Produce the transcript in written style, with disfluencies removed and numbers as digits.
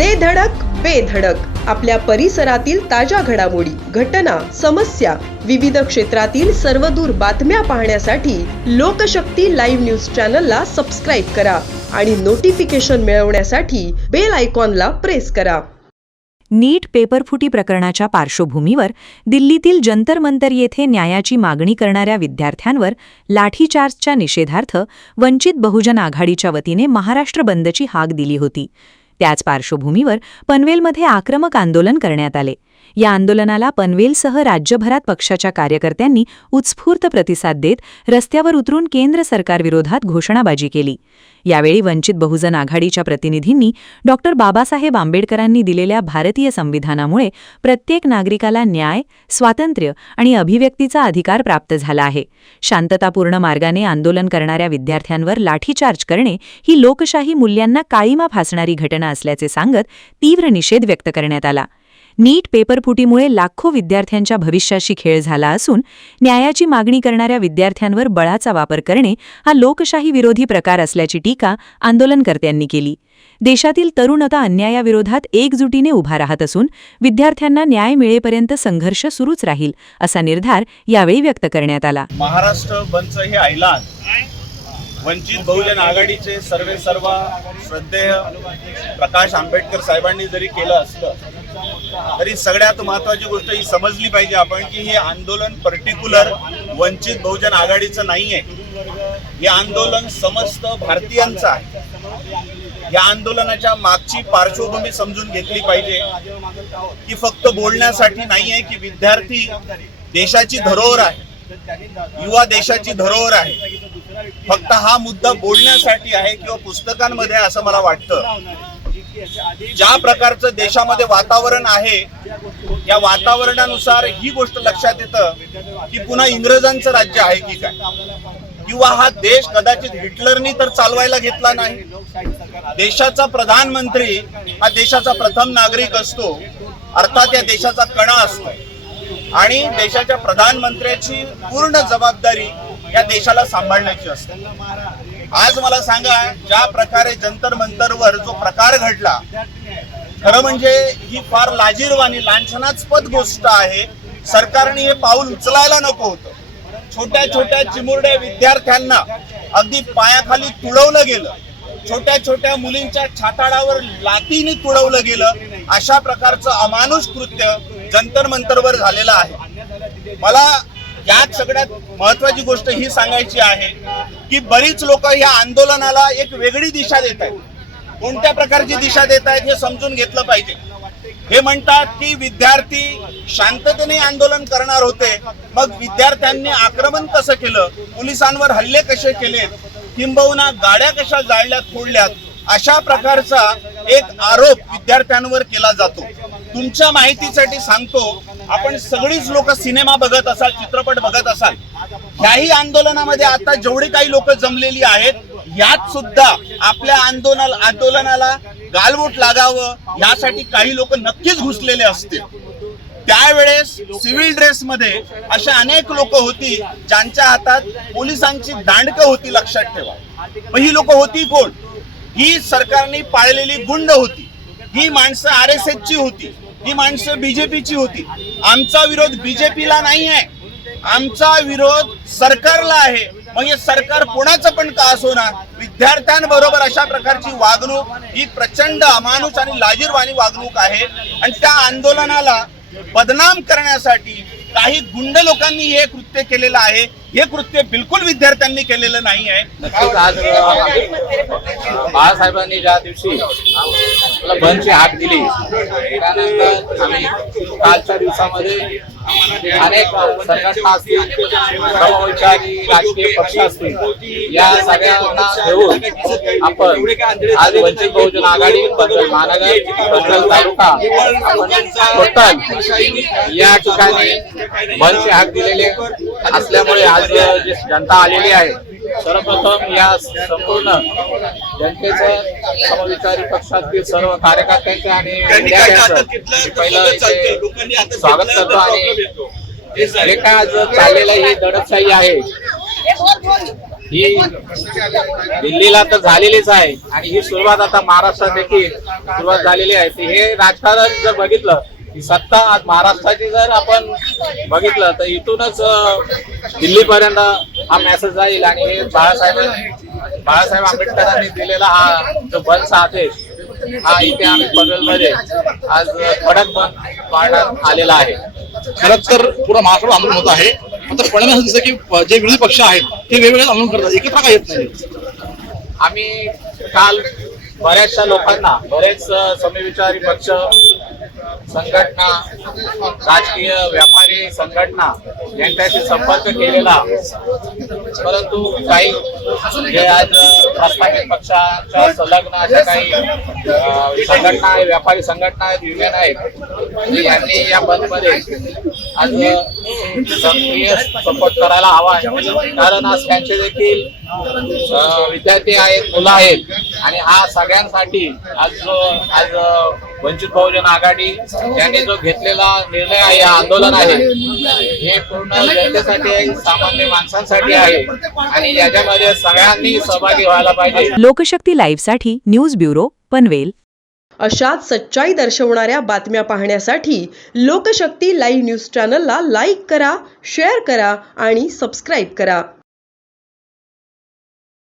दे धडक बेधडक आपल्या परिसरातील ताज्या घडामोडी, घटना, समस्या, विविध क्षेत्रातील सर्वदूर बातम्या पाहण्यासाठी लोकशक्ती लाईव्ह न्यूज चॅनलला सबस्क्राईब करा आणि नोटिफिकेशन मिळवण्यासाठी बेल आयकॉनला प्रेस करा. नीट पेपरफुटी प्रकरणाच्या पार्श्वभूमीवर दिल्लीतील जंतर मंतर येथे न्यायाची मागणी करणाऱ्या विद्यार्थ्यांवर लाठीचार्जच्या निषेधार्थ वंचित बहुजन आघाडीच्या वतीने महाराष्ट्र बंदची हाक दिली होती. त्याच पार्श्वभूमीवर पनवेलमध्ये आक्रमक आंदोलन करण्यात आले. या आंदोलनाला पनवेलसह राज्यभरात पक्षाच्या कार्यकर्त्यांनी उत्स्फूर्त प्रतिसाद देत रस्त्यावर उतरून केंद्र सरकारविरोधात घोषणाबाजी केली. यावेळी वंचित बहुजन आघाडीच्या प्रतिनिधींनी डॉक्टर बाबासाहेब आंबेडकरांनी दिलेल्या भारतीय संविधानामुळे प्रत्येक नागरिकाला न्याय, स्वातंत्र्य आणि अभिव्यक्तीचा अधिकार प्राप्त झाला आहे. शांततापूर्ण मार्गाने आंदोलन करणाऱ्या विद्यार्थ्यांवर लाठीचार्ज करणे ही लोकशाही मूल्यांना काळीमा फासणारी घटना असल्याचे सांगत तीव्र निषेध व्यक्त करण्यात आला. नीट पेपरफुटीमुळे लाखो विद्यार्थ्यांच्या भविष्याशी खेळ झाला असून न्यायाची मागणी करणाऱ्या विद्यार्थ्यांवर बळाचा वापर करणे हा लोकशाही विरोधी प्रकार असल्याची टीका आंदोलनकर्त्यांनी केली. देशातील तरुण आता अन्यायाविरोधात एकजुटीने उभा राहत असून विद्यार्थ्यांना न्याय मिळेपर्यंत संघर्ष सुरूच राहील असा निर्धार यावेळी व्यक्त करण्यात आला. महाराष्ट्र बंदचं हे ऐलान वंचित बहुजन आघाडीचे सर्व श्रद्धेय प्रकाश आंबेडकर साहेबांनी जरी केलं असलं तरी सगळ्यात महत्त्वाची गोष्ट ही समजली पाहिजे आपण की हे आंदोलन पर्टिक्युलर वंचित बहुजन आघाडीचं नाही आहे. हे आंदोलन समस्त भारतीयांचं आहे. या आंदोलनाच्या मागची पार्श्वभूमी समजून घेतली पाहिजे की फक्त बोलण्यासाठी नाही आहे की विद्यार्थी देशाची धरोहर आहे, युवा देशाची धरोहर आहे. फक्त हा मुद्दा बोलण्यासाठी आहे किंवा पुस्तकांमध्ये असं मला वाटतं. ज्या प्रकारचं देशामध्ये वातावरण आहे या वातावरणानुसार ही गोष्ट लक्षात येतं की पुन्हा इंग्रजांचं राज्य आहे की काय, किंवा हा देश कदाचित हिटलरनी तर चालवायला घेतला नाही. देशाचा प्रधानमंत्री हा देशाचा प्रथम नागरिक असतो, अर्थात या देशाचा कणा असतो आणि देशाच्या प्रधानमंत्र्याची पूर्ण जबाबदारी या देशाला सांभाळण्याची असते. आज मला सांगा, ज्या प्रकारे जंतर मंतरवर जो प्रकार घडला, खरं म्हणजे ही फार लाजिरवाणी लांछनास्पद गोष्ट आहे. सरकारने हे पाऊल उचलायला नको होतं. छोट्या छोट्या चिमुरड्या विद्यार्थ्यांना अगदी पायाखाली तुडवलं गेलं, छोट्या छोट्या मुलींच्या छाताडावर लातीने तुडवलं गेलं. अशा प्रकारचं अमानुष कृत्य जंतर मंतरवर झालेलं आहे. मला यात सगळ्यात महत्वाची गोष्ट ही सांगायची आहे की बरीच लोक या आंदोलनाला एक वेगळी दिशा देत आहेत. कोणत्या प्रकारची दिशा देत आहेत हे समजून घेतलं पाहिजे. हे म्हणतात की विद्यार्थी शांततेने आंदोलन करणार होते, मग विद्यार्थ्यांनी आक्रमण कसं केलं, पोलिसांवर हल्ले कसे केलेत, किंबहुना गाड्या कशा जाळल्यात, फोडल्यात, अशा प्रकारचा एक आरोप विद्यार्थ्यांवर केला जातो. तुमच्या माहितीसाठी सांगतो, आपण सगळीच लोक सिनेमा बघत असाल, चित्रपट बघत असाल. ह्याही आंदोलनामध्ये आता जेवढी काही लोक जमलेली आहेत, यात सुद्धा आपल्या आंदोलनाला गालबोट लागावं यासाठी काही लोक नक्कीच घुसलेले असतील. त्यावेळेस सिव्हिल ड्रेसमध्ये अशा अनेक लोक होती ज्यांच्या हातात पोलिसांची दांडकं होती. लक्षात ठेवा. मग ही लोक होती कोण? ही सरकारने पाळलेली गुंड होती. ही माणसं RSSची होती. ही माणसं BJPची होती. आमचा विरोध BJPला नाही आहे, आमचा विरोध सरकारला आहे. मग हे सरकार कोणाचं पण का असोना, विद्यार्थ्यांबरोबर अशा प्रकारची वागणूक ही प्रचंड अमानुष आणि लाजिरवाणी वागणूक आहे. आणि त्या आंदोलनाला बदनाम करण्यासाठी काही गुंड लोकांनी हे कृत्य केलेलं आहे. हे कृत्य बिलकुल विद्यार्थ्यांनी केलेलं नाही आहे. आज बाळासाहेबांनी ज्या दिवशी बंदची हाक दिली त्यानंतर आम्ही कालच्या दिवसामध्ये अनेक संघटना असतील, समविचारी राजकीय पक्ष असतील, या सगळ्यांना घेऊन आपण आज वंचित बहुजन आघाडी बदल महानगर, बदल तालुका, टोटल या ठिकाणी बंदची हाक दिलेली असल्यामुळे आज जी जनता आलेली आहे, सर्वप्रथम या संपूर्ण जनतेचं समविचारी पक्षातील सर्व कार्यकर्त्यांचे आणि पहिलं स्वागत करतो. आणि जे काय आज चाललेलं ही दडपशाही आहे ही दिल्लीला तर झालेलीच आहे आणि ही सुरुवात आता महाराष्ट्रात देखील सुरुवात झालेली आहे. हे राजकारण जर बघितलं, ही सत्ता आज महाराष्ट्राची जर आपण बघितलं तर इथूनच दिल्लीपर्यंत हा मेसेज जाईल आणि हे बाळासाहेब आंबेडकरांनी दिलेला हा जो बंदचा आदेश हा इथे आम्ही पनवेलमध्ये आज कडक बंद पाळण्यात आलेला आहे. खरंच तर पुरा महाराष्ट्र आंदोलन होत आहे. मात्र परिणाम असं दिसतं की जे विरोधी पक्ष आहेत ते वेगवेगळे आंदोलन करतात, एकत्र का येत नाही? आम्ही काल बऱ्याचशा लोकांना, बरेच समविचारी पक्ष, संघटना, राजकीय व्यापारी संघटना यांच्याशी संपर्क केलेला, परंतु काही जे आज प्रस्थापित पक्षाच्या संलग्न अशा काही संघटना आहेत, व्यापारी संघटना आहेत, युनियन आहेत, यांनी या बंदमध्ये आज सक्रिय सपोर्ट करायला हवा आहे. कारण आज त्यांचे देखील विद्यार्थी आहेत, मुलं आहेत आणि हा सगळ्यांसाठी आज वंचित बहुजन आघाडी यांनी जो घेतलेला निर्णय आहे, हे आंदोलन आहे, हे पूर्ण जनतेसाठी आहे, सामान्य माणसांसाठी आहे आणि याच्यामध्ये सगळ्यांनी सहभागी व्हायला पाहिजे. लोकशक्ती लाईव्हसाठी न्यूज ब्युरो, पनवेल. अशाच सच्चाई दर्शवणाऱ्या बातम्या पाहण्यासाठी लोकशक्ती लाईव्ह न्यूज चॅनलला लाईक करा, शेअर करा आणि सबस्क्राईब करा.